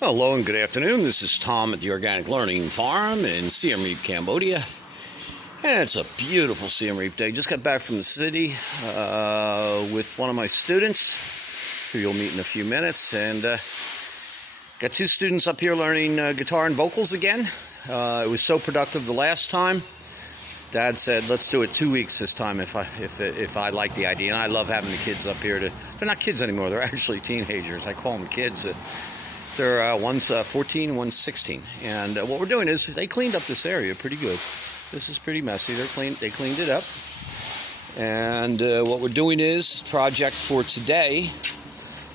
Hello and good afternoon. This is Tom at the Organic Learning Farm in Siem Reap, Cambodia. And it's a beautiful Siem Reap day. Just got back from the city with one of my students, who you'll meet in a few minutes. And got two students up here learning guitar and vocals again. It was so productive the last time. Dad said, let's do it 2 weeks this time if I like the idea. And I love having the kids up here. They're not kids anymore. They're actually teenagers. I call them kids. They're one's 14, one's 16. And what we're doing is they cleaned up this area pretty good. This is pretty messy. They cleaned it up. And what we're doing is, project for today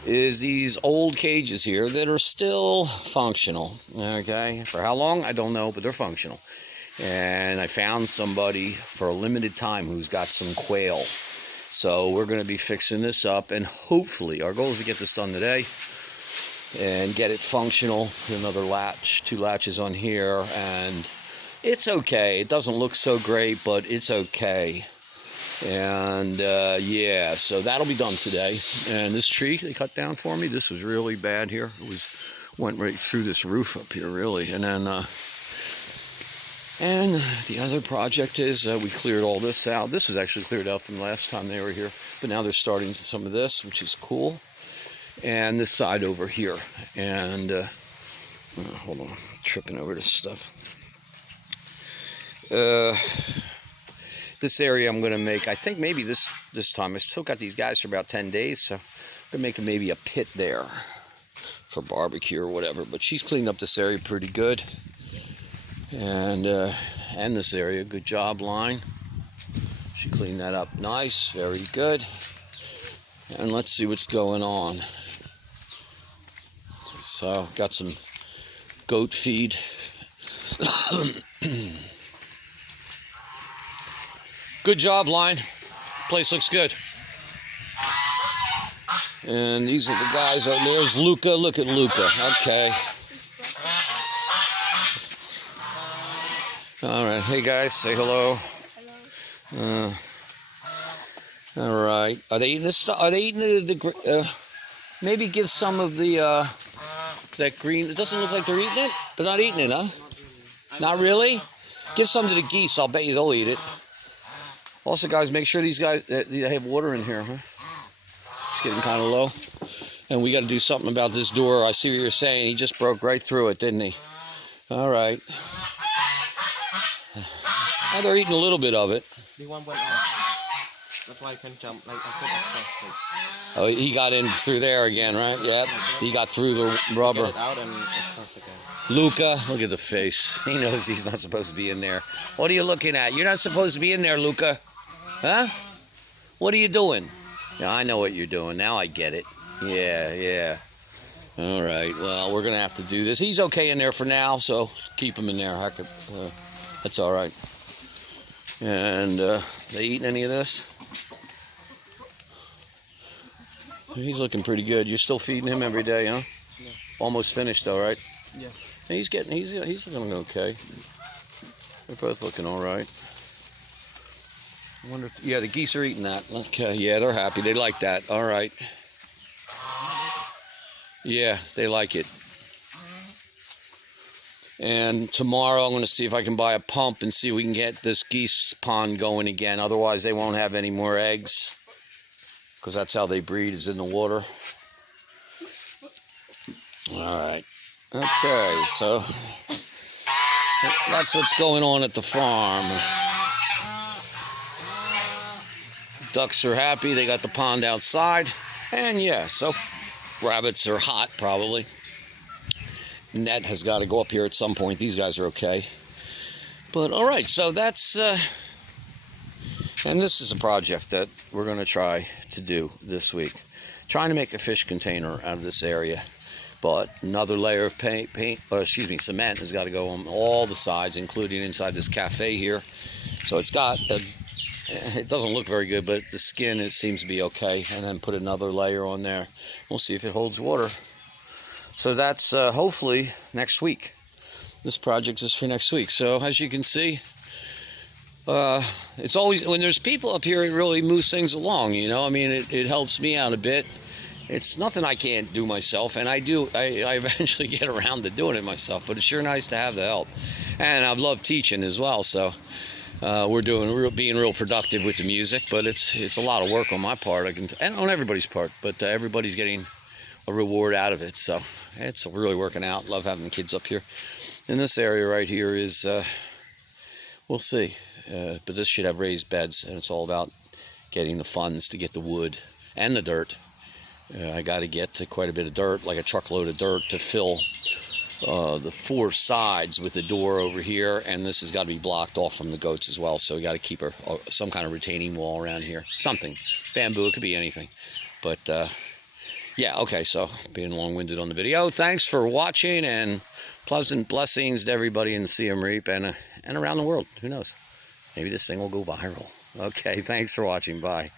is these old cages here that are still functional. Okay, for how long I don't know, but they're functional. And I found somebody for a limited time who's got some quail. So we're going to be fixing this up, and hopefully our goal is to get this done today and get it functional. Another latch, 2 latches on here, and it's okay. It doesn't look so great, but it's okay. And yeah, so that'll be done today. And this tree they cut down for me, this was really bad here. It went right through this roof up here, really. And then and the other project is we cleared all this out. This was actually cleared out from last time they were here, but now they're starting some of this, which is cool. And this side over here. And hold on, I'm tripping over this stuff. This area I'm going to make, I think maybe this time, I still got these guys for about 10 days, so I'm going to make maybe a pit there for barbecue or whatever. But she's cleaned up this area pretty good. And this area, good job, Line. She cleaned that up nice, very good. And let's see what's going on. So, got some goat feed. Good job, Line. Place looks good. And these are the guys. There's Luca. Look at Luca. Okay. All right. Hey, guys. Say hello. Hello. All right. Are they eating this stuff? Are they eating the maybe give some of the that green. It doesn't look like they're eating it. They're not eating it, huh? Not really? Give some to the geese. I'll bet you they'll eat it. Also, guys, make sure these guys they have water in here, huh? It's getting kind of low. And we got to do something about this door. I see what you're saying. He just broke right through it, didn't he? All right. Oh, they're eating a little bit of it. The one went off. That's why I can jump. Like, oh, he got in through there again, right? Yep. He got through the rubber. Get it out and it's again. Luca, look at the face. He knows he's not supposed to be in there. What are you looking at? You're not supposed to be in there, Luca. Huh? What are you doing? Yeah, I know what you're doing. Now I get it. Yeah. All right. Well, we're going to have to do this. He's okay in there for now, so keep him in there. That's all right. And they eating any of this? He's looking pretty good. You're still feeding him every day, huh? Yeah. Almost finished, though, right? Yeah. He's looking okay. They're both looking all right. I wonder if, yeah, the geese are eating that. Okay, yeah, they're happy. They like that. All right. Yeah, they like it. And tomorrow I'm going to see if I can buy a pump and see if we can get this geese pond going again. Otherwise, they won't have any more eggs, because that's how they breed, is in the water. All right. Okay, so that's what's going on at the farm. Ducks are happy. They got the pond outside. And yeah, so rabbits are hot probably. Net has got to go up here at some point. These guys are okay. But all right, so that's and this is a project that we're going to try to do this week. Trying to make a fish container out of this area. But another layer of cement has got to go on all the sides, including inside this cafe here. So it doesn't look very good, but the skin, it seems to be okay. And then put another layer on there. We'll see if it holds water. So that's hopefully next week. This project is for next week. So as you can see, it's always, when there's people up here, it really moves things along, you know. I mean, it helps me out a bit. it's nothing I can't do myself, and I eventually get around to doing it myself, but it's sure nice to have the help. And I've loved teaching as well, so we're being real productive with the music, but it's a lot of work on my part, and on everybody's part, but everybody's getting a reward out of it, so it's really working out. Love having the kids up here. And this area right here is, we'll see, but this should have raised beds, and it's all about getting the funds to get the wood and the dirt. I got to get to quite a bit of dirt, like a truckload of dirt, to fill the 4 sides with the door over here, and this has got to be blocked off from the goats as well, so we got to keep some kind of retaining wall around here. Something. Bamboo, it could be anything. But, yeah, okay, so being long-winded on the video. Thanks for watching, and pleasant blessings to everybody in Siem Reap and around the world. Who knows? Maybe this thing will go viral. Okay, thanks for watching. Bye.